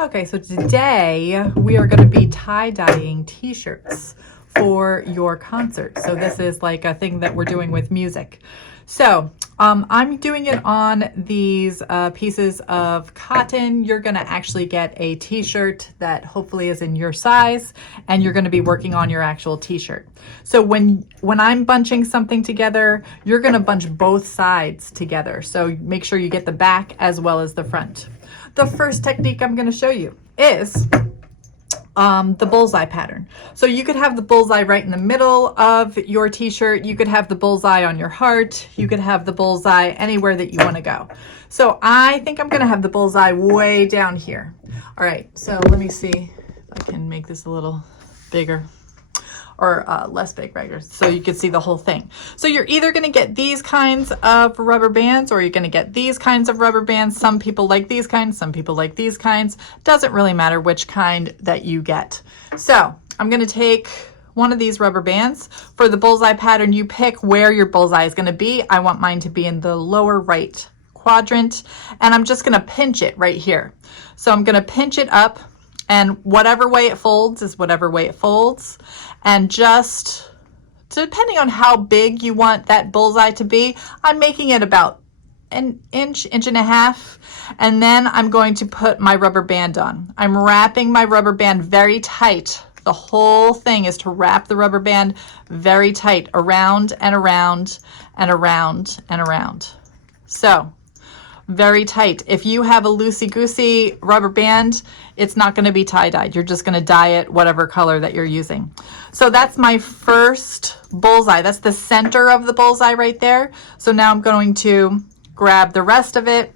Okay, so today we are going to be tie-dyeing t-shirts for your concert. So this is like a thing that we're doing with music. So I'm doing it on these pieces of cotton. You're going to actually get a t-shirt that hopefully is in your size, and you're going to be working on your actual t-shirt. So when I'm bunching something together, you're going to bunch both sides together. So make sure you get the back as well as the front. The first technique I'm going to show you is the bullseye pattern. So you could have the bullseye right in the middle of your t-shirt. You could have the bullseye on your heart. You could have the bullseye anywhere that you want to go. So I think I'm going to have the bullseye way down here. All right, so let me see if I can make this a little bigger. Or less big, right? So you can see the whole thing. So you're either going to get these kinds of rubber bands, or you're going to get these kinds of rubber bands. Some people like these kinds, some people like these kinds. Doesn't really matter which kind that you get. So I'm going to take one of these rubber bands. For the bullseye pattern, you pick where your bullseye is going to be. I want mine to be in the lower right quadrant, and I'm just going to pinch it right here. So I'm going to pinch it up, and whatever way it folds is whatever way it folds. And just depending on how big you want that bullseye to be, I'm making it about an inch, inch and a half. And then I'm going to put my rubber band on. I'm wrapping my rubber band very tight. The whole thing is to wrap the rubber band very tight around and around and around and around. So very tight. If you have a loosey-goosey rubber band, it's not going to be tie-dyed. You're just going to dye it whatever color that you're using. So that's my first bullseye. That's the center of the bullseye right there. So now I'm going to grab the rest of it.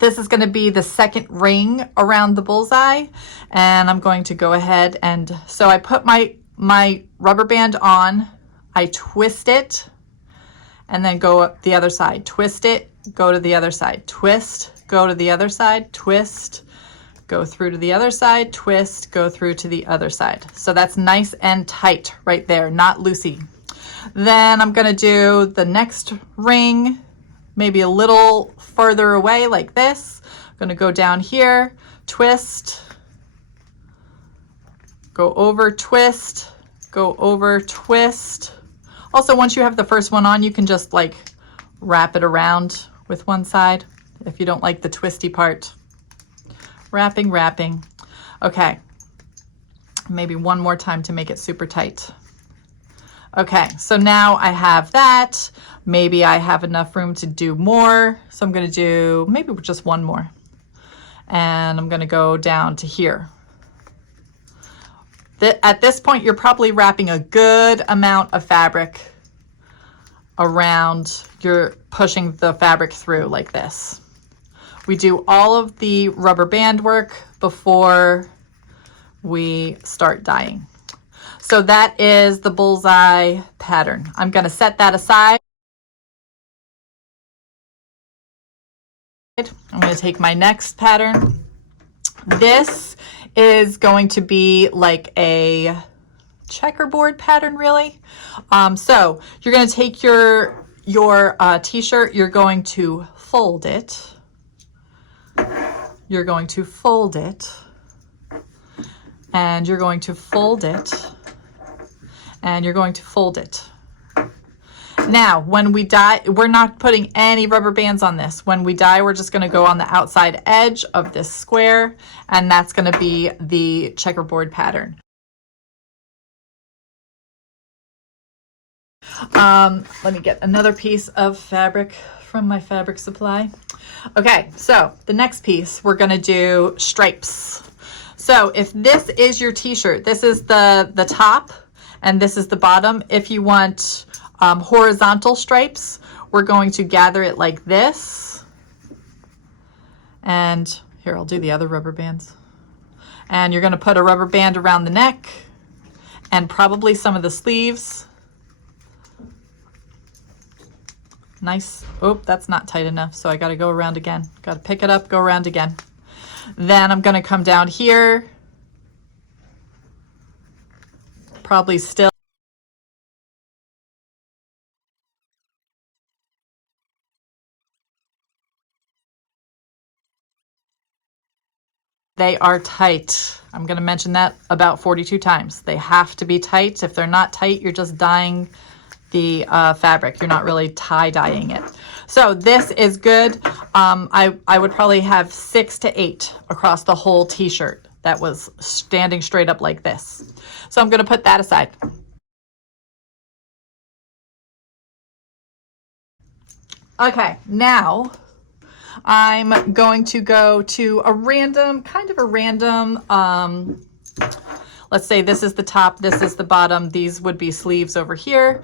This is going to be the second ring around the bullseye, and I'm going to go ahead and so I put my rubber band on, I twist it, and then go up the other side. Twist it, go to the other side. Twist, go to the other side. Twist, go through to the other side. Twist, go through to the other side. So that's nice and tight right there, not loosey. Then I'm gonna do the next ring, maybe a little further away like this. I'm gonna go down here, twist, go over, twist, go over, twist. Also, once you have the first one on, you can just like wrap it around with one side if you don't like the twisty part. Wrapping, wrapping. Okay, maybe one more time to make it super tight. Okay, so now I have that. Maybe I have enough room to do more. So I'm gonna do maybe just one more. And I'm gonna go down to here. At this point, you're probably wrapping a good amount of fabric around. You're pushing the fabric through like this. We do all of the rubber band work before we start dyeing. So that is the bullseye pattern. I'm going to set that aside. I'm going to take my next pattern. This is going to be like a checkerboard pattern, really. So you're going to take your t-shirt, you're going to fold it. You're going to fold it, and you're going to fold it, and you're going to fold it. Now, when we dye, we're not putting any rubber bands on this. When we dye, we're just going to go on the outside edge of this square, and that's going to be the checkerboard pattern. Let me get another piece of fabric from my fabric supply. Okay, so the next piece, we're going to do stripes. So if this is your t-shirt, this is the top and this is the bottom. If you want horizontal stripes, we're going to gather it like this. And here, I'll do the other rubber bands. And you're going to put a rubber band around the neck and probably some of the sleeves. Nice. Oh, that's not tight enough, so I got to go around again. Got to pick it up, go around again. Then I'm going to come down here. Probably still they are tight. I'm going to mention that about 42 times. They have to be tight. If they're not tight, you're just dyeing the fabric. You're not really tie-dyeing it. So this is good. I would probably have 6 to 8 across the whole t-shirt that was standing straight up like this. So I'm going to put that aside. Okay, now I'm going to go to a random, let's say this is the top, this is the bottom, these would be sleeves over here.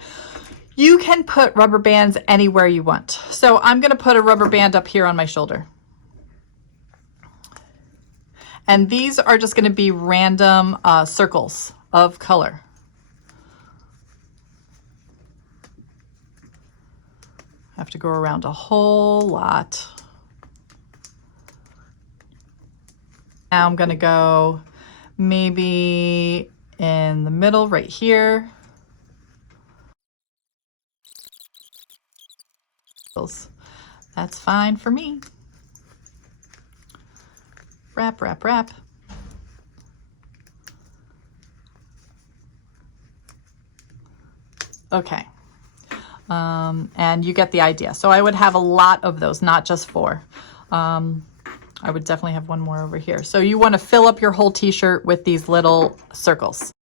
You can put rubber bands anywhere you want. So I'm going to put a rubber band up here on my shoulder. And these are just going to be random circles of color. I have to go around a whole lot. Now I'm going to go maybe in the middle right here. That's fine for me. Wrap, wrap, wrap. Okay. And you get the idea. So I would have a lot of those, not just 4. I would definitely have one more over here. So you want to fill up your whole t-shirt with these little circles.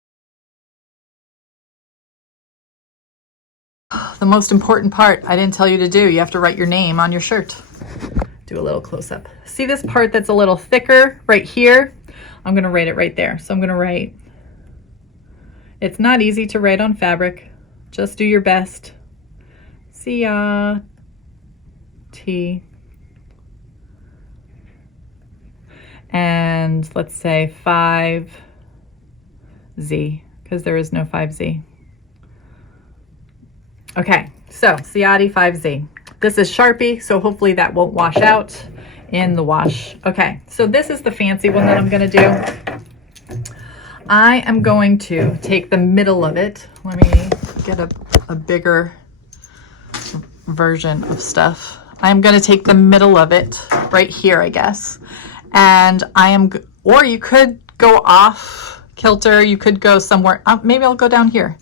The most important part I didn't tell you to do, you have to write your name on your shirt. Do a little close up. See this part that's a little thicker right here? I'm going to write it right there. So I'm going to write, it's not easy to write on fabric. Just do your best. C-A-T. And let's say 5Z, because there is no 5Z. Okay, so Ciati 5Z. This is Sharpie, so hopefully that won't wash out in the wash. Okay, so this is the fancy one that I'm going to do. I am going to take the middle of it. Let me get a bigger version of stuff. I'm going to take the middle of it right here, I guess. And or you could go off kilter. You could go somewhere. Maybe I'll go down here.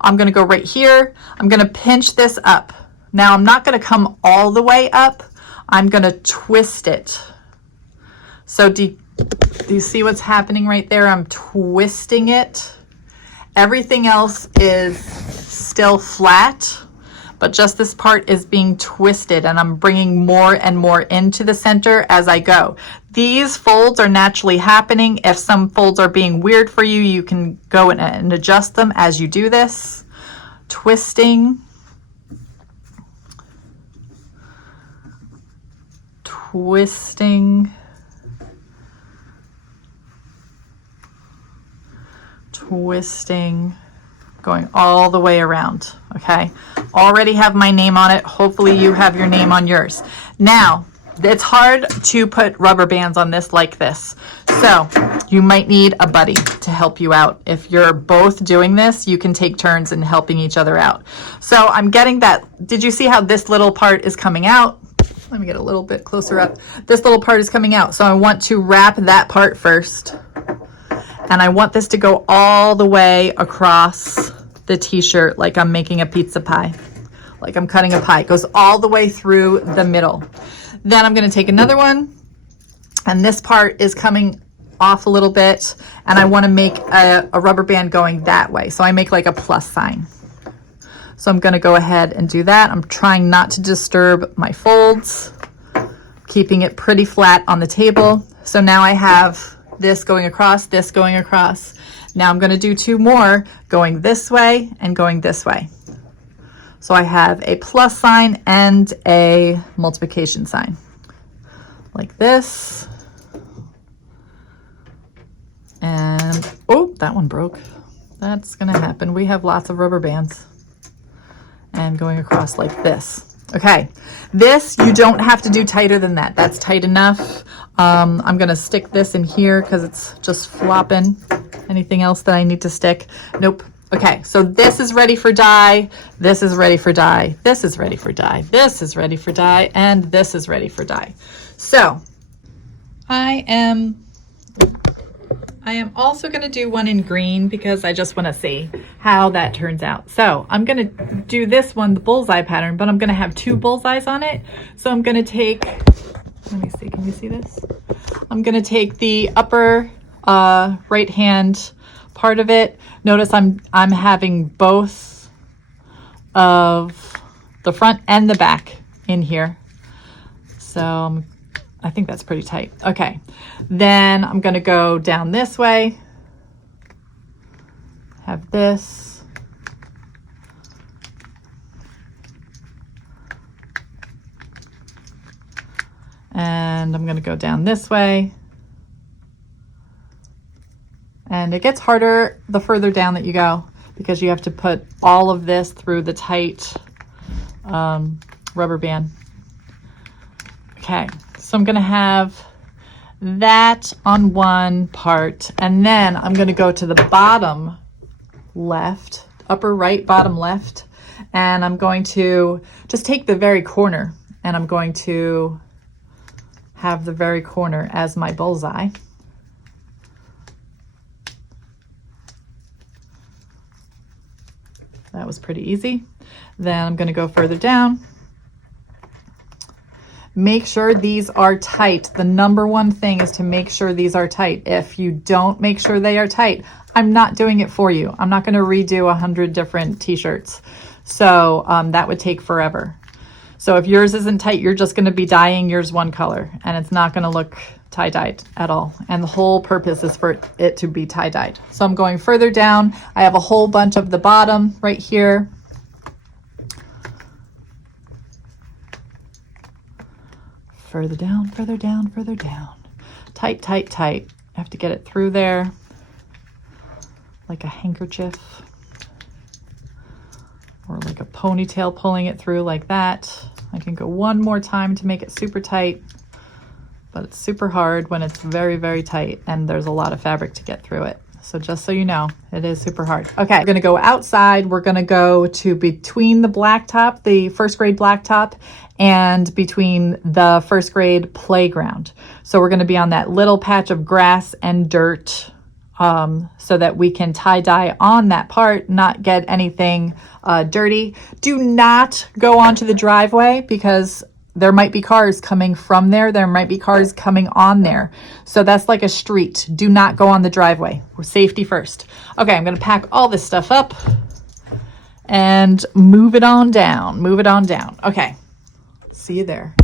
I'm going to go right here. I'm going to pinch this up. Now I'm not going to come all the way up. I'm going to twist it. So do you see what's happening right there? I'm twisting it. Everything else is still flat, but just this part is being twisted, and I'm bringing more and more into the center as I go. These folds are naturally happening. If some folds are being weird for you, you can go and adjust them as you do this. Twisting. Twisting. Twisting. Going all the way around. Okay, already have my name on it. Hopefully you have your name on yours. Now it's hard to put rubber bands on this like this, so you might need a buddy to help you out. If you're both doing this, you can take turns in helping each other out. So I'm getting that. Did you see how this little part is coming out? Let me get a little bit closer up. This little part is coming out, so I want to wrap that part first, and I want this to go all the way across the t-shirt like I'm making a pizza pie, like I'm cutting a pie. It goes all the way through the middle. Then I'm going to take another one, and this part is coming off a little bit, and I want to make a rubber band going that way. So I make like a plus sign. So I'm going to go ahead and do that. I'm trying not to disturb my folds, keeping it pretty flat on the table. So now I have this going across, this going across. Now I'm going to do 2 more going this way and going this way. So I have a plus sign and a multiplication sign like this. And oh, that one broke. That's going to happen. We have lots of rubber bands. And going across like this. Okay, this you don't have to do tighter than that. That's tight enough. I'm going to stick this in here because it's just flopping. Anything else that I need to stick? Nope. Okay, so this is ready for dye. This is ready for dye. This is ready for dye. This is ready for dye. And this is ready for dye. So I am I am also going to do one in green because I just want to see how that turns out. So I'm going to do this one, the bullseye pattern, but I'm going to have 2 bullseyes on it. So I'm going to take, let me see, can you see this? I'm going to take the upper right hand part of it. Notice I'm having both of the front and the back in here. So I think that's pretty tight. Okay, then I'm going to go down this way, have this, and I'm going to go down this way, and it gets harder the further down that you go because you have to put all of this through the tight rubber band. Okay, so I'm going to have that on one part, and then I'm going to go to the bottom left, upper right, bottom left, and I'm going to just take the very corner, and I'm going to have the very corner as my bullseye. That was pretty easy. Then I'm going to go further down. Make sure these are tight. The number one thing is to make sure these are tight. If you don't make sure they are tight, I'm not doing it for you. I'm not going to redo 100 different t-shirts. So that would take forever. So if yours isn't tight, you're just going to be dyeing yours one color, and it's not going to look tie-dyed at all. And the whole purpose is for it to be tie-dyed. So I'm going further down. I have a whole bunch of the bottom right here. Further down, further down, further down. Tight, tight, tight. I have to get it through there like a handkerchief or like a ponytail, pulling it through like that. I can go one more time to make it super tight, but it's super hard when it's very, very tight and there's a lot of fabric to get through it. So just so you know, it is super hard. Okay, we're gonna go outside. We're gonna go to between the blacktop, the first grade blacktop, and between the first grade playground. So we're gonna be on that little patch of grass and dirt so that we can tie-dye on that part, not get anything dirty. Do not go onto the driveway because there might be cars coming from there. There might be cars coming on there. So that's like a street. Do not go on the driveway. We're safety first. Okay, I'm going to pack all this stuff up and move it on down. Move it on down. Okay, see you there.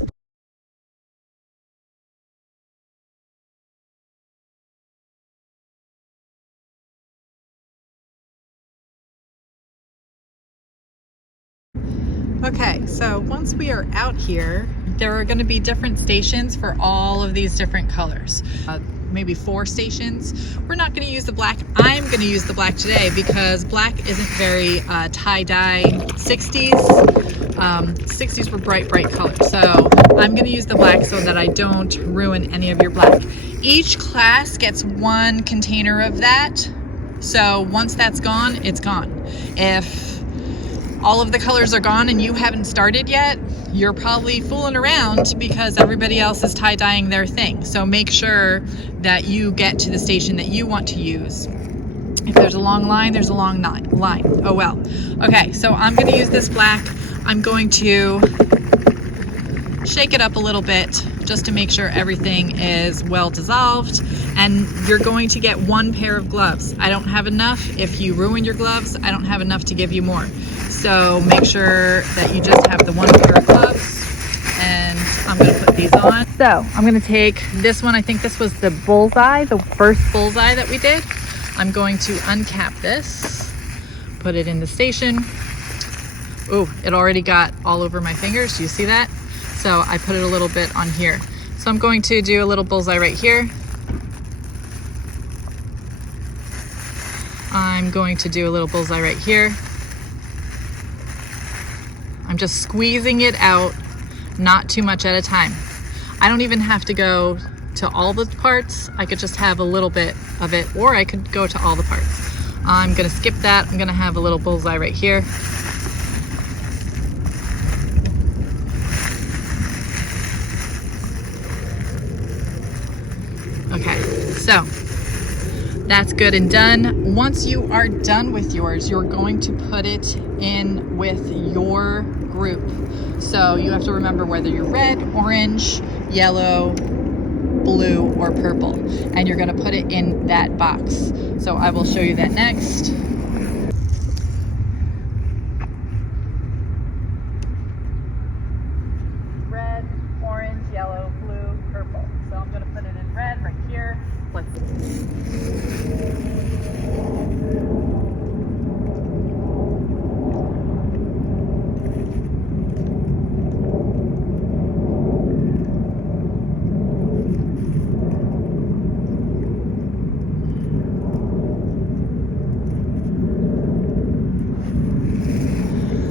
Okay, so once we are out here, there are going to be different stations for all of these different colors. Maybe 4 stations. We're not going to use the black. I'm going to use the black today because black isn't very tie-dye 60s. 60s were bright, bright colors. So I'm going to use the black so that I don't ruin any of your black. Each class gets 1 container of that. So once that's gone, it's gone. If all of the colors are gone and you haven't started yet, you're probably fooling around because everybody else is tie-dyeing their thing. So make sure that you get to the station that you want to use. If there's a long line, there's a long line. Oh well. Okay, so I'm going to use this black. I'm going to shake it up a little bit just to make sure everything is well dissolved. And you're going to get 1 pair of gloves. I don't have enough. If you ruin your gloves, I don't have enough to give you more. So make sure that you just have the 1 pair of gloves, and I'm going to put these on. So I'm going to take this one. I think this was the bullseye, the first bullseye that we did. I'm going to uncap this, put it in the station. Oh, it already got all over my fingers. Do you see that? So I put it a little bit on here. So I'm going to do a little bullseye right here. I'm going to do a little bullseye right here. I'm just squeezing it out, not too much at a time. I don't even have to go to all the parts. I could just have a little bit of it, or I could go to all the parts. I'm gonna skip that. I'm gonna have a little bullseye right here. Okay, so That's good and done. Once you are done with yours, you're going to put it in with your group. So you have to remember whether you're red, orange, yellow, blue, or purple. And you're gonna put it in that box. So I will show you that next. Red, orange, yellow, blue, purple. So I'm gonna put it in red right here. Let's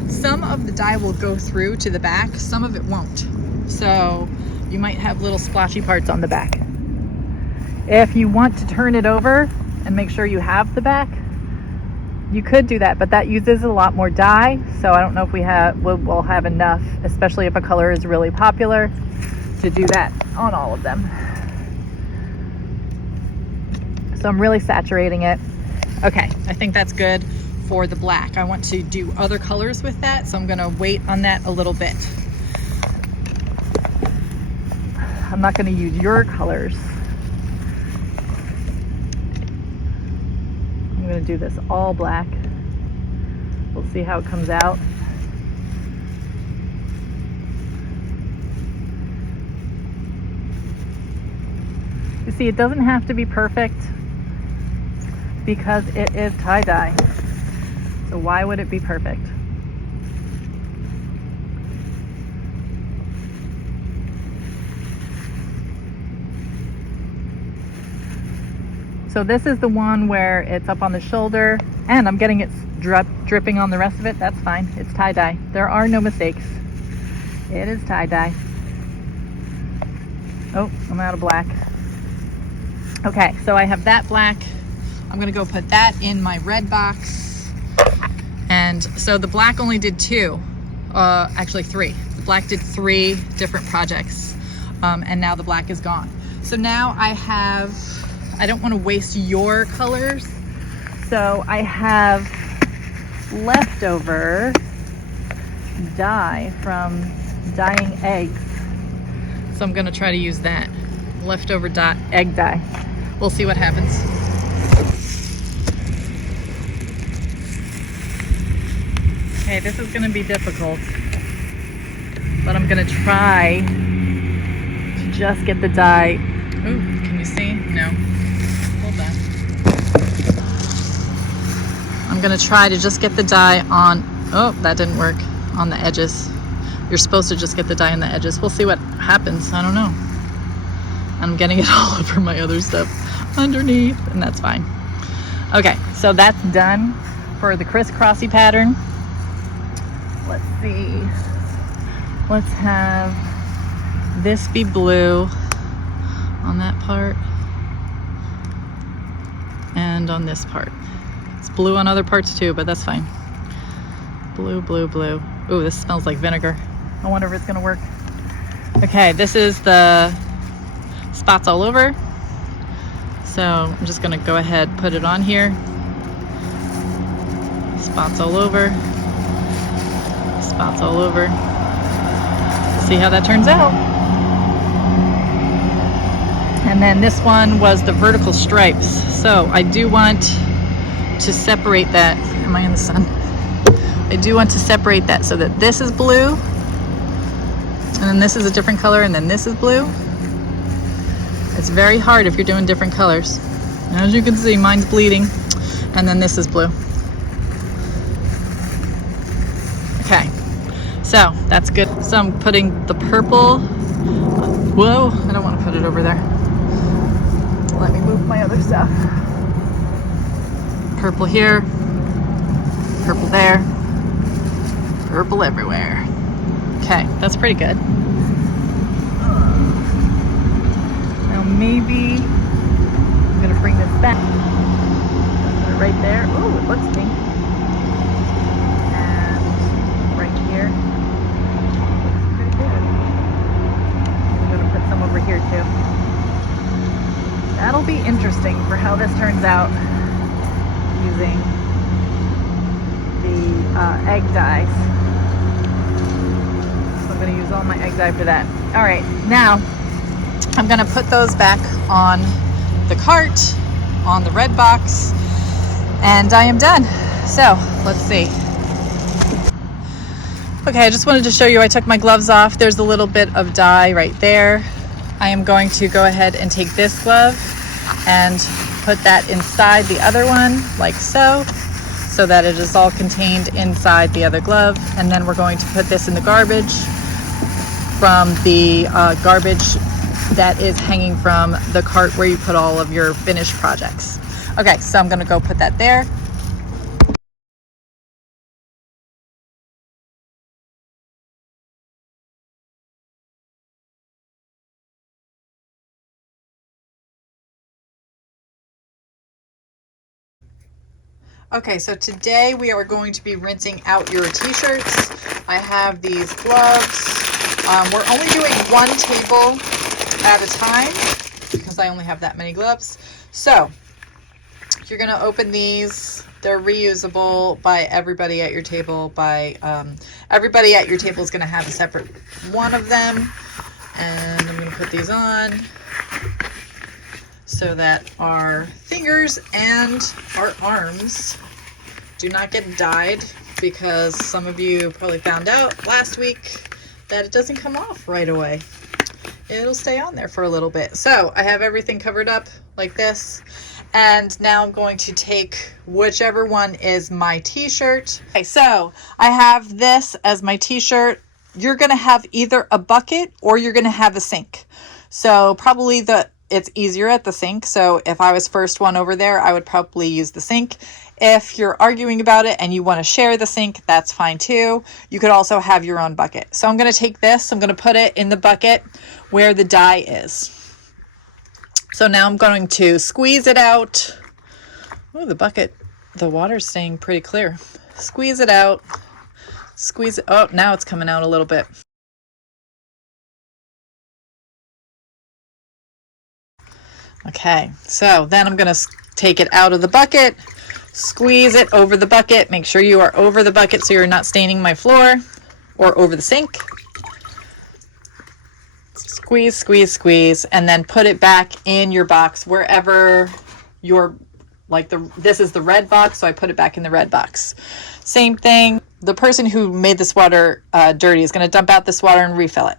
some of the dye will go through to the back, some of it won't. So you might have little splotchy parts on the back. If you want to turn it over and make sure you have the back, you could do that, but that uses a lot more dye. So I don't know if we'll have enough, especially if a color is really popular, to do that on all of them. So I'm really saturating it. Okay, I think that's good for the black. I want to do other colors with that, so I'm gonna wait on that a little bit. I'm not gonna use your colors. I'm gonna do this all black. We'll see how it comes out. You see, it doesn't have to be perfect because it is tie-dye. So why would it be perfect? So this is the one where it's up on the shoulder and I'm getting it dripping on the rest of it. That's fine. It's tie-dye. There are no mistakes. It is tie-dye. Oh, I'm out of black. Okay, so I have that black. I'm gonna go put that in my red box. And so the black only did two, actually three. The black did 3 different projects, and now the black is gone. So now I don't want to waste your colors, so I have leftover dye from dyeing eggs. So I'm gonna try to use that leftover egg dye. We'll see what happens. Okay, this is gonna be difficult, but I'm gonna try to just get the dye. Ooh, can you see? No. Hold on. I'm gonna try to just get the dye on, oh, that didn't work, on the edges. You're supposed to just get the dye on the edges. We'll see what happens, I don't know. I'm getting it all over my other stuff underneath, and that's fine. Okay, so that's done for the crisscrossy pattern. Let's see. Let's have this be blue on that part and on this part. It's blue on other parts too, but that's fine. Blue, blue, blue. Ooh, this smells like vinegar. I wonder if it's gonna work. Okay, this is the spots all over. So I'm just gonna go ahead, put it on here. Spots all over. Spots all over. See how that turns out. And then this one was the vertical stripes. So I do want to separate that. Am I in the sun? I do want to separate that so that this is blue, and then this is a different color, and then this is blue. It's very hard if you're doing different colors. As you can see, mine's bleeding, and then this is blue. Okay, so that's good. So I'm putting the purple. Whoa, I don't want to put it over there. Let me move my other stuff. Purple here, purple there, purple everywhere. Okay, that's pretty good. Now maybe I'm gonna bring this back. Put it right there. Ooh, it looks pink. And right here. Looks pretty good. I'm gonna put some over here too. That'll be interesting. interesting for how this turns out using the egg dyes. So I'm going to use all my egg dye for that. All right, now I'm going to put those back on the cart, on the red box, and I am done. So let's see. Okay, I just wanted to show you, I took my gloves off. There's a little bit of dye right there. I am going to go ahead and take this glove and put that inside the other one, like so that it is all contained inside the other glove. And then we're going to put this in the garbage from the garbage that is hanging from the cart where you put all of your finished projects. Okay, so I'm gonna go put that there. Okay, so today we are going to be rinsing out your t-shirts. I have these gloves. We're only doing one table at a time because I only have that many gloves. So you're gonna open these. They're reusable by everybody at your table. Everybody at your table is gonna have a separate one of them. And I'm gonna put these on so that our fingers and our arms do not get dyed, because some of you probably found out last week that it doesn't come off right away. It'll stay on there for a little bit. So I have everything covered up like this. And now I'm going to take whichever one is my t-shirt. Okay, so I have this as my t-shirt. You're gonna have either a bucket or you're gonna have a sink. So probably it's easier at the sink. So if I was first one over there, I would probably use the sink. If you're arguing about it and you want to share the sink, that's fine too. You could also have your own bucket. So I'm going to take this, I'm going to put it in the bucket where the dye is. So now I'm going to squeeze it out. Oh, the bucket, the water's staying pretty clear. Squeeze it out. Squeeze it. Oh, now it's coming out a little bit. Okay, so then I'm going to take it out of the bucket, squeeze it over the bucket. Make sure you are over the bucket so you're not staining my floor, or over the sink. Squeeze, squeeze, squeeze, and then put it back in your box wherever your, this is the red box, so I put it back in the red box. Same thing, the person who made this water dirty is going to dump out this water and refill it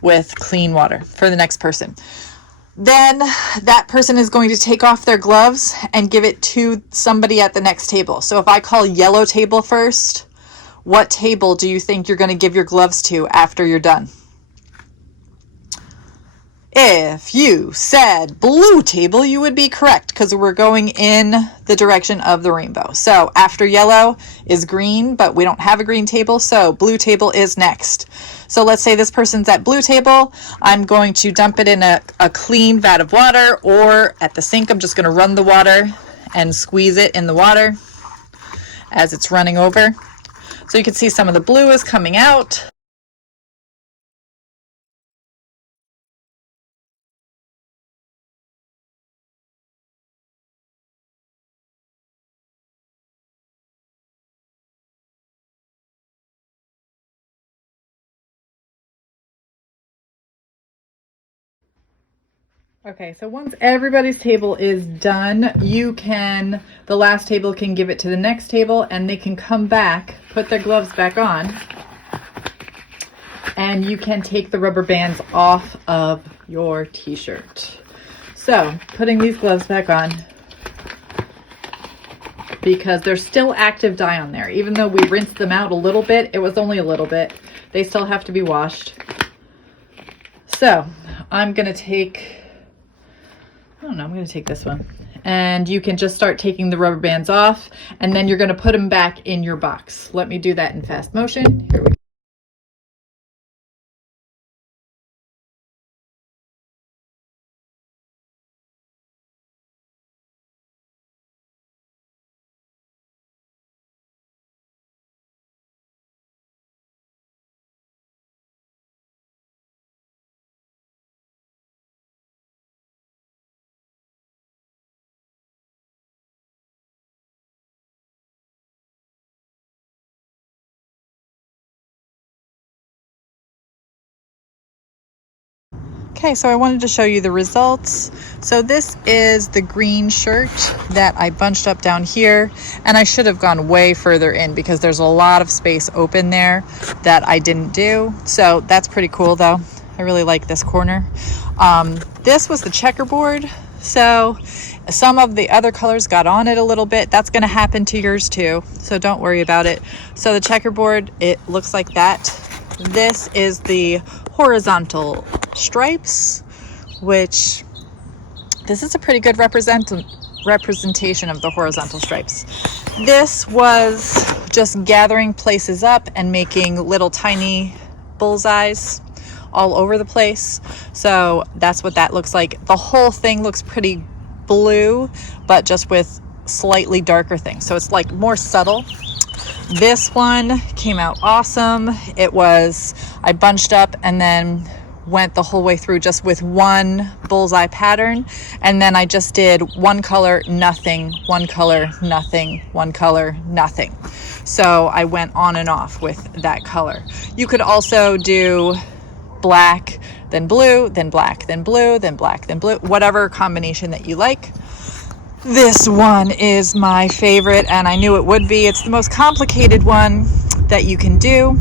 with clean water for the next person. Then that person is going to take off their gloves and give it to somebody at the next table. So if I call yellow table first, what table do you think you're going to give your gloves to after you're done? If you said blue table, you would be correct, because we're going in the direction of the rainbow. So after yellow is green, but we don't have a green table, so blue table is next. So let's say this person's at blue table. I'm going to dump it in a clean vat of water, or at the sink, I'm just going to run the water and squeeze it in the water as it's running over. So you can see some of the blue is coming out. Okay, so once everybody's table is done, the last table can give it to the next table, and they can come back, put their gloves back on, and you can take the rubber bands off of your t-shirt. So, putting these gloves back on, because there's still active dye on there. Even though we rinsed them out a little bit, it was only a little bit, they still have to be washed. So, I'm going to take this one. And you can just start taking the rubber bands off, and then you're going to put them back in your box. Let me do that in fast motion. Here we go. Okay, so I wanted to show you the results. So this is the green shirt that I bunched up down here, and I should have gone way further in because there's a lot of space open there that I didn't do. So that's pretty cool though. I really like this corner. This was the checkerboard. So some of the other colors got on it a little bit. That's going to happen to yours too, so don't worry about it. So the checkerboard, it looks like that. This is the horizontal stripes, which this is a pretty good representation of the horizontal stripes. This was just gathering places up and making little tiny bullseyes all over the place. So that's what that looks like. The whole thing looks pretty blue, but just with slightly darker things. So it's like more subtle. This one came out awesome. It was, I bunched up and then went the whole way through just with one bullseye pattern. And then I just did one color, nothing, one color, nothing, one color, nothing. So I went on and off with that color. You could also do black, then blue, then black, then blue, then black, then blue, whatever combination that you like. This one is my favorite, and I knew it would be. It's the most complicated one that you can do,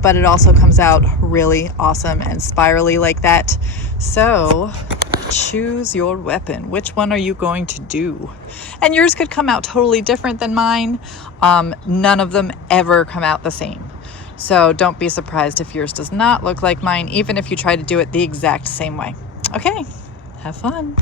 but it also comes out really awesome and spirally like that. So choose your weapon. Which one are you going to do? And yours could come out totally different than mine. None of them ever come out the same. So don't be surprised if yours does not look like mine, even if you try to do it the exact same way. Okay, have fun.